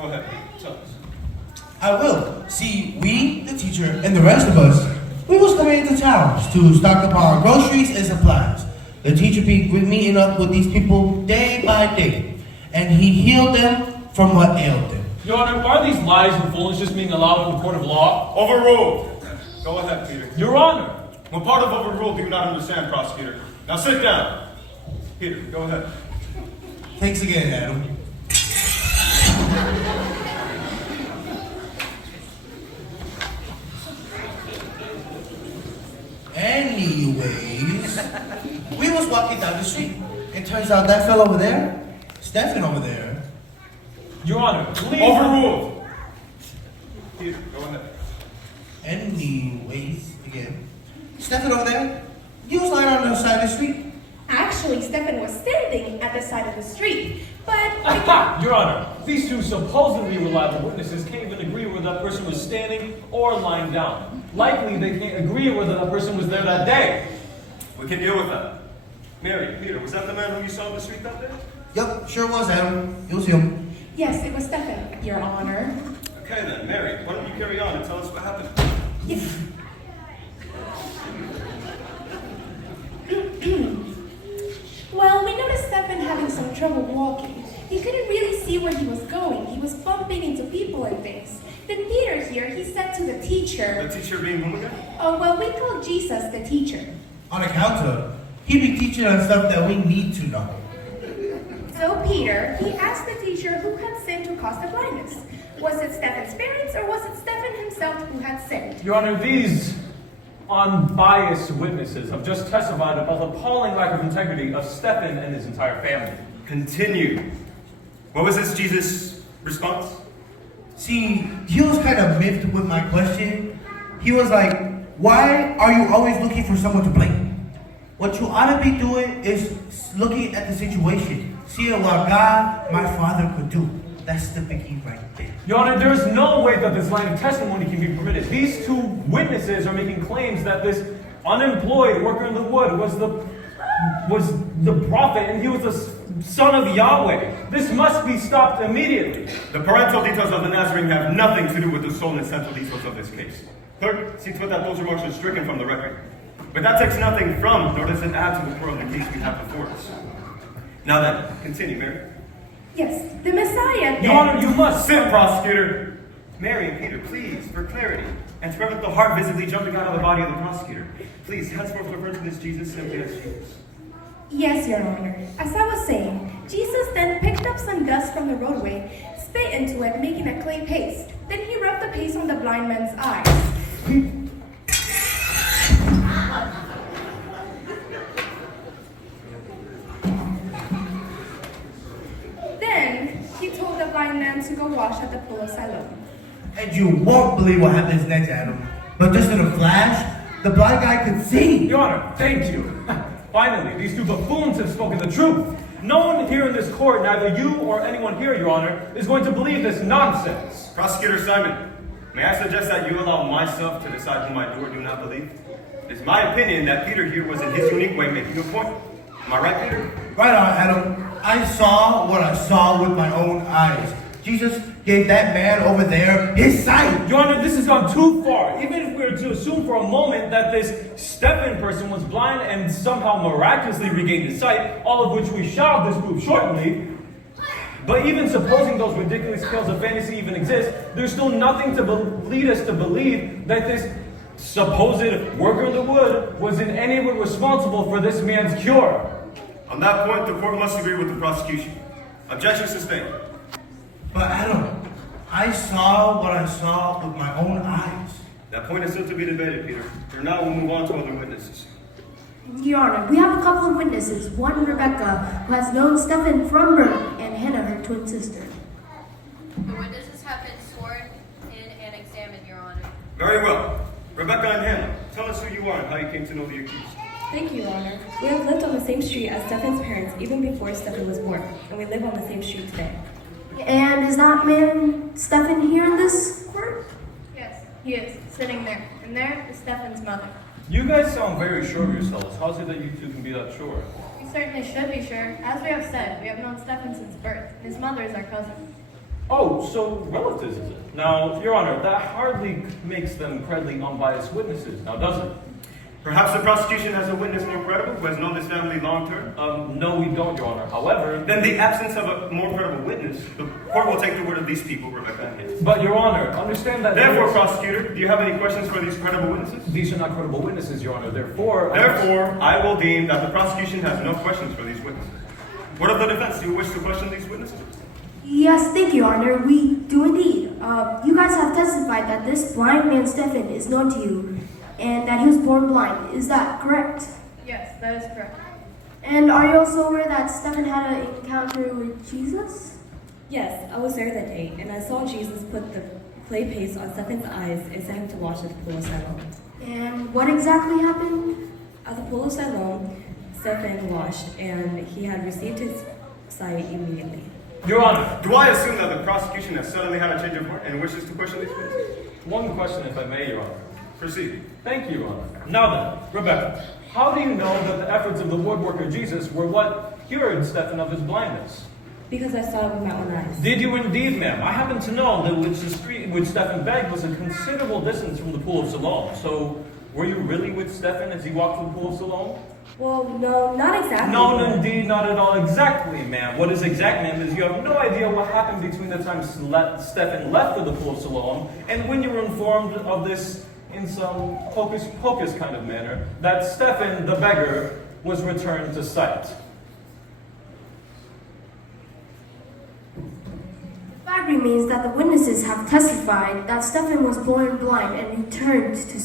go ahead. Tell us. I will. See, we, the teacher, and the rest of us, we was coming into town to stock up our groceries and supplies. The teacher be meeting up with these people day by day, and he healed them from what ailed them. Your Honor, are these lies and foolishness being allowed in the court of law? Overruled. Go ahead, Peter. Your Honor. What part of overruled do you not understand, prosecutor? Now sit down. Peter, go ahead. Thanks again, Adam. Anyways, we was walking down the street. It turns out that fella over there, Stephen over there. Your Honor, please. Overruled. Peter, go ahead. Anyways, again, Stephen over there, he was lying on the side of the street. Actually, Stephen was standing at the side of the street, but... Aha! Your Honor, these two supposedly reliable witnesses can't even agree whether that person was standing or lying down. Likely, they can't agree whether that person was there that day. We can deal with that. Mary, Peter, was that the man who you saw on the street that day? Yup, sure was, Adam. You'll see him. Yes, it was Stephen, Your Honor. Okay then, Mary, why don't you carry on and tell us what happened? Yes. Well, we noticed Stephen having some trouble walking. He couldn't really see where he was going. He was bumping into people and things. Then Peter here, he said to the teacher... The teacher being whom again? Oh, well, we call Jesus the teacher. On account of, he be teaching us stuff that we need to know. So Peter, he asked the teacher who had sinned to cause the blindness. Was it Stephen's parents or was it Stephen himself who had sinned? Your Honor, these unbiased witnesses have just testified about the appalling lack of integrity of Stephen and his entire family. Continue. What was this Jesus' response? See, he was kind of miffed with my question. He was like, why are you always looking for someone to blame? What you ought to be doing is looking at the situation, seeing what God, my Father, could do. That's the biggie right there. Your Honor, there is no way that this line of testimony can be permitted. These two witnesses are making claims that this unemployed worker in the wood was the prophet and he was the son of Yahweh. This must be stopped immediately. The parental details of the Nazarene have nothing to do with the sole and central details of this case. Third, see to it that those remarks are stricken from the record. But that takes nothing from, nor does it add to the core of the case we have before us. Now then, continue, Mary. Yes, the Messiah. Your Honor, you must Sit, prosecutor. Mary and Peter, please, for clarity, and to prevent the heart visibly jumping out of the body of the prosecutor, please henceforth refer to this Jesus simply as Jesus. Yes, Your Honor. As I was saying, Jesus then picked up some dust from the roadway, spit into it, making a clay paste. Then he rubbed the paste on the blind man's eyes. Then he told the blind man to go wash at the pool of Siloam. And you won't believe what happens next, Adam. But just in a flash, the blind guy could see. Your Honor, thank you. Finally, these two buffoons have spoken the truth. No one here in this court, neither you or anyone here, Your Honor, is going to believe this nonsense. Prosecutor Simon, may I suggest that you allow myself to decide whom I do or do not believe? It is my opinion that Peter here was in his unique way making a point. Am I right, Peter? Right on, Adam. I saw what I saw with my own eyes. Jesus gave that man over there his sight. Your Honor, this has gone too far. Even if we were to assume for a moment that this Stephen person was blind and somehow miraculously regained his sight, all of which we shall disprove shortly, but even supposing those ridiculous tales of fantasy even exist, there's still nothing to lead us to believe that this supposed worker in the wood was in any way responsible for this man's cure. On that point, the court must agree with the prosecution. Objection sustained. But Adam, I saw what I saw with my own eyes. That point is still to be debated, Peter. For now, we'll move on to other witnesses. Your Honor, we have a couple of witnesses. One, Rebecca, who has known Stephen from birth, and Hannah, her twin sister. The witnesses have been sworn in and examined, Your Honor. Very well. Rebecca and Hannah, tell us who you are and how you came to know the accused. Thank you, Your Honor. We have lived on the same street as Stephen's parents even before Stephen was born, and we live on the same street today. And is that man Stephen here in this court? Yes, he is, sitting there. And there is Stephen's mother. You guys sound very sure of yourselves. How is it that you two can be that sure? We certainly should be sure. As we have said, we have known Stephen since birth. His mother is our cousin. Oh, so relatives, is it? Now, Your Honor, that hardly makes them credibly unbiased witnesses, now does it? Perhaps the prosecution has a witness more credible who has known this family long term? No, we don't, Your Honor. However, Then the absence of a more credible witness, the court will take the word of these people, Rebecca and Hannah. but Your Honor, understand that Therefore, prosecutor, do you have any questions for these credible witnesses? these are not credible witnesses, Your Honor. Therefore, I will deem that the prosecution has no questions for these witnesses. What of the defense? Do you wish to question these witnesses? Yes, thank you, Your Honor. We do indeed. You guys have testified that this blind man, Stephen, is known to you, and that he was born blind. Is that correct? Yes, that is correct. And are you also aware that Stephen had an encounter with Jesus? Yes, I was there that day, and I saw Jesus put the clay paste on Stephen's eyes and sent him to wash at the pool of Siloam. And what exactly happened? At the pool of Siloam, Stephen washed, and he had received his sight immediately. Your Honor, Do I assume that the prosecution has suddenly had a change of heart and wishes to question these witnesses? one question, if I may, Your Honor. Proceed. Thank you, Your Honor. Now then, Rebecca, how do you know that the efforts of the woodworker Jesus were what cured Stephen of his blindness? Because I saw it with my own eyes. Did you indeed, ma'am? I happen to know that the street which Stephen begged was a considerable distance from the pool of Siloam. So, were you really with Stephen as he walked to the pool of Siloam? Well, no, not exactly. No, but- indeed, not at all exactly, ma'am. What is exact, ma'am, is you have no idea what happened between the time Stephen left for the pool of Siloam and when you were informed of this in some hocus-pocus kind of manner, that Stephen, the beggar, was returned to sight. The fact remains that the witnesses have testified that Stephen was born blind and returned to